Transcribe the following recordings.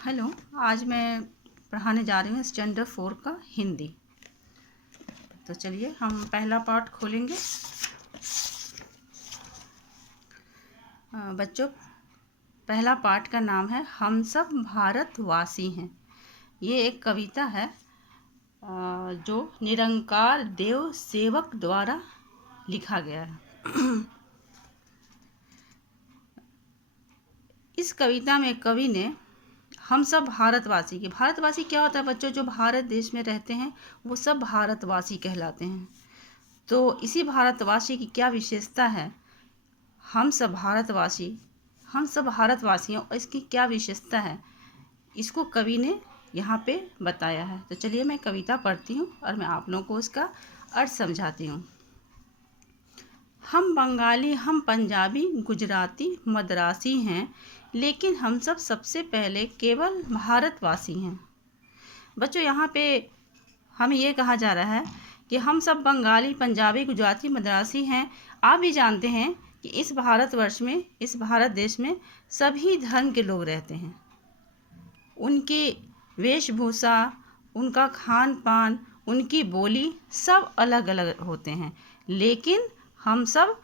Hello. आज मैं पढ़ाने जा रही हूँ स्टैंडर्ड 4 का हिंदी। तो चलिए हम पहला पार्ट खोलेंगे। बच्चों, पहला पार्ट का नाम है हम सब भारतवासी हैं। ये एक कविता है जो निरंकार देव सेवक द्वारा लिखा गया है। इस कविता में कवि ने हम सब भारतवासी क्या होता है बच्चों? जो भारत देश में रहते हैं वो सब भारतवासी कहलाते हैं। तो इसी भारतवासी की क्या विशेषता है? हम सब भारतवासी हैं और इसकी क्या विशेषता है, इसको कवि ने यहाँ पे बताया है। तो चलिए मैं कविता पढ़ती हूँ और मैं आप लोगों को इसका अर्थ समझाती हूँ। हम बंगाली, हम पंजाबी, गुजराती, मद्रासी हैं, लेकिन हम सब सबसे पहले केवल भारतवासी हैं। बच्चों, यहाँ पे हमें ये कहा जा रहा है कि हम सब बंगाली, पंजाबी, गुजराती, मद्रासी हैं। आप भी जानते हैं कि इस भारतवर्ष में, इस भारत देश में सभी धर्म के लोग रहते हैं। उनकी वेशभूषा, उनका खान पान, उनकी बोली सब अलग अलग होते हैं, लेकिन हम सब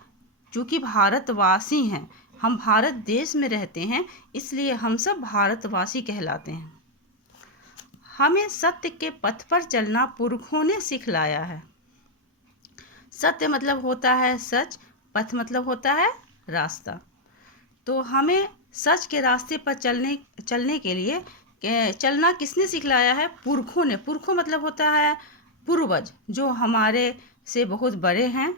चूँकि भारतवासी हैं, हम भारत देश में रहते हैं, इसलिए हम सब भारतवासी कहलाते हैं। हमें सत्य के पथ पर चलना पुरखों ने सिखलाया है। सत्य मतलब होता है सच, पथ मतलब होता है रास्ता। तो हमें सच के रास्ते पर चलने के लिए चलना किसने सिखलाया है? पुरखों ने। पुरखों मतलब होता है पूर्वज, जो हमारे से बहुत बड़े हैं।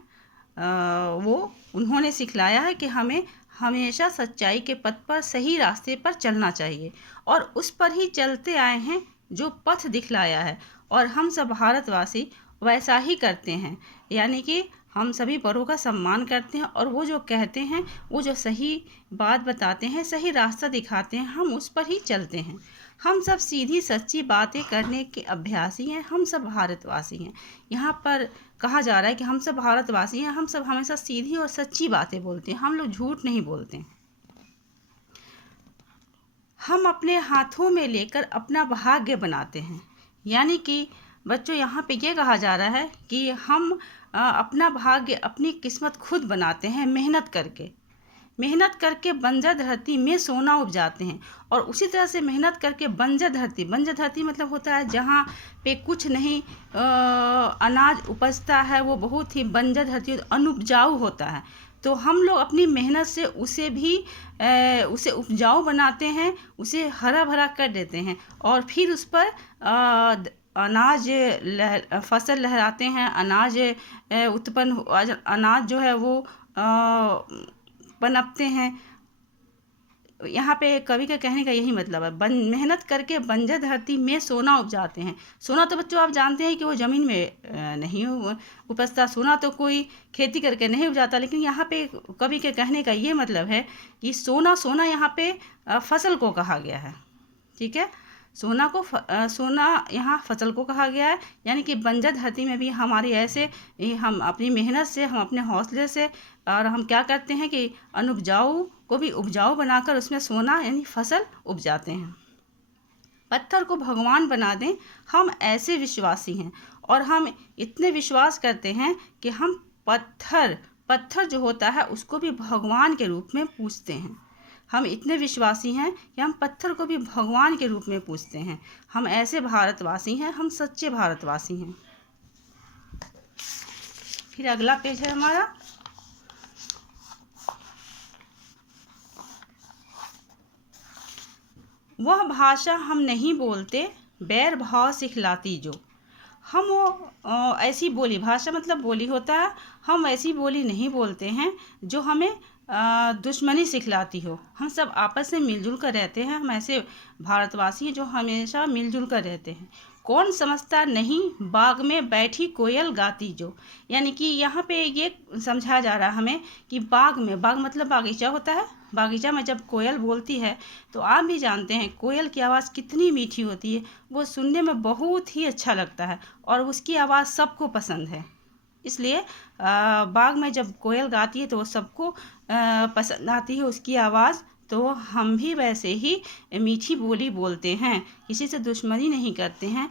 वो उन्होंने सिखलाया है कि हमें हमेशा सच्चाई के पथ पर, सही रास्ते पर चलना चाहिए, और उस पर ही चलते आए हैं जो पथ दिखलाया है। और हम सब भारतवासी वैसा ही करते हैं, यानी कि हम सभी बड़ों का सम्मान करते हैं, और वो जो कहते हैं, वो जो सही बात बताते हैं, सही रास्ता दिखाते हैं, हम उस पर ही चलते हैं। हम सब सीधी सच्ची बातें करने के अभ्यासी हैं, हम सब भारतवासी हैं। यहाँ पर कहा जा रहा है कि हम सब भारतवासी हैं, हम सब हमेशा सीधी और सच्ची बातें बोलते हैं, हम लोग झूठ नहीं बोलते। हम अपने हाथों में लेकर अपना भाग्य बनाते हैं। यानी कि बच्चों, यहाँ पे ये कहा जा रहा है कि हम अपना भाग्य, अपनी किस्मत खुद बनाते हैं, मेहनत करके बंजर धरती में सोना उपजाते हैं। और उसी तरह से मेहनत करके बंजर धरती मतलब होता है जहाँ पे कुछ नहीं अनाज उपजता है, वो बहुत ही बंजर धरती, अनुपजाऊ होता है। तो हम लोग अपनी मेहनत से उसे उपजाऊ बनाते हैं, उसे हरा भरा कर देते हैं, और फिर उस पर फसल लहराते हैं, अनाज जो है वो पनपते हैं। यहाँ पे कवि के कहने का यही मतलब है, मेहनत करके बंजर धरती में सोना उपजाते हैं। सोना तो बच्चों आप जानते हैं कि वो ज़मीन में नहीं उपजता, सोना तो कोई खेती करके नहीं उपजाता। लेकिन यहाँ पे कवि के कहने का ये मतलब है कि सोना यहाँ पे फसल को कहा गया है। ठीक है, सोना यहाँ फसल को कहा गया है। यानी कि बंजर धरती में भी हमारी ऐसे हम अपनी मेहनत से, हम अपने हौसले से, और हम क्या करते हैं कि अनुपजाऊ को भी उपजाऊ बनाकर उसमें सोना यानी फसल उपजाते हैं। पत्थर को भगवान बना दें, हम ऐसे विश्वासी हैं। और हम इतने विश्वास करते हैं कि हम पत्थर जो होता है उसको भी भगवान के रूप में पूजते हैं। हम इतने विश्वासी हैं कि हम पत्थर को भी भगवान के रूप में पूजते हैं। हम ऐसे भारतवासी हैं, हम सच्चे भारतवासी हैं। फिर अगला पेज है हमारा। वह भाषा हम नहीं बोलते, बैर भाव सिखलाती जो। हम वो ऐसी बोली, भाषा मतलब बोली होता है, हम ऐसी बोली नहीं बोलते हैं जो हमें दुश्मनी सिखलाती हो। हम सब आपस में मिलजुल कर रहते हैं, हम ऐसे भारतवासी हैं जो हमेशा मिलजुल कर रहते हैं। कौन समझता नहीं, बाग में बैठी कोयल गाती जो। यानी कि यहाँ पे ये समझाया जा रहा है हमें कि बाग मतलब बागीचा होता है। बागीचा में जब कोयल बोलती है तो आप भी जानते हैं कोयल की आवाज़ कितनी मीठी होती है, वो सुनने में बहुत ही अच्छा लगता है, और उसकी आवाज़ सबको पसंद है। इसलिए बाग में जब कोयल गाती है तो वो सबको पसंद आती है उसकी आवाज़। तो हम भी वैसे ही मीठी बोली बोलते हैं, किसी से दुश्मनी नहीं करते हैं,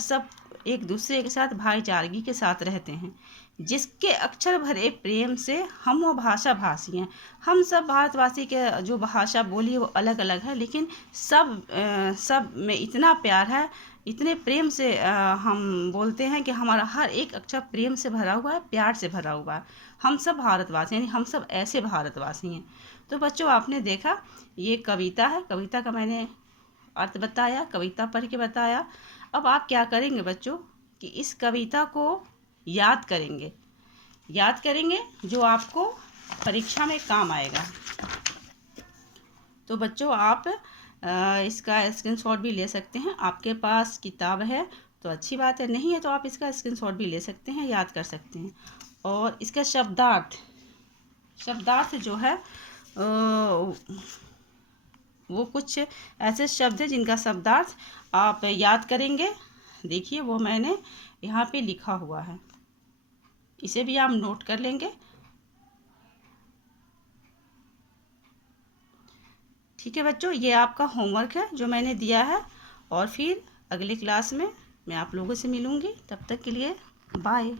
सब एक दूसरे के साथ भाईचारगी के साथ रहते हैं। जिसके अक्षर भरे प्रेम से हम वो भाषा भाषी हैं। हम सब भारतवासी के जो भाषा बोली वो अलग अलग है, लेकिन सब में इतना प्यार है, इतने प्रेम से हम बोलते हैं कि हमारा हर एक अक्षर प्रेम से भरा हुआ है, प्यार से भरा हुआ है। हम सब भारतवासी, यानी हम सब ऐसे भारतवासी हैं। तो बच्चों, आपने देखा ये कविता है, कविता का मैंने अर्थ बताया, कविता पढ़ के बताया। अब आप क्या करेंगे बच्चों कि इस कविता को याद करेंगे, जो आपको परीक्षा में काम आएगा। तो बच्चों, आप इसका स्क्रीनशॉट भी ले सकते हैं। आपके पास किताब है तो अच्छी बात है, नहीं है तो आप इसका स्क्रीनशॉट भी ले सकते हैं, याद कर सकते हैं। और इसका शब्दार्थ जो है वो कुछ ऐसे शब्द हैं जिनका शब्दार्थ आप याद करेंगे। देखिए, वो मैंने यहाँ पे लिखा हुआ है, इसे भी आप नोट कर लेंगे। ठीक है बच्चों, ये आपका होमवर्क है जो मैंने दिया है, और फिर अगली क्लास में मैं आप लोगों से मिलूँगी। तब तक के लिए बाय।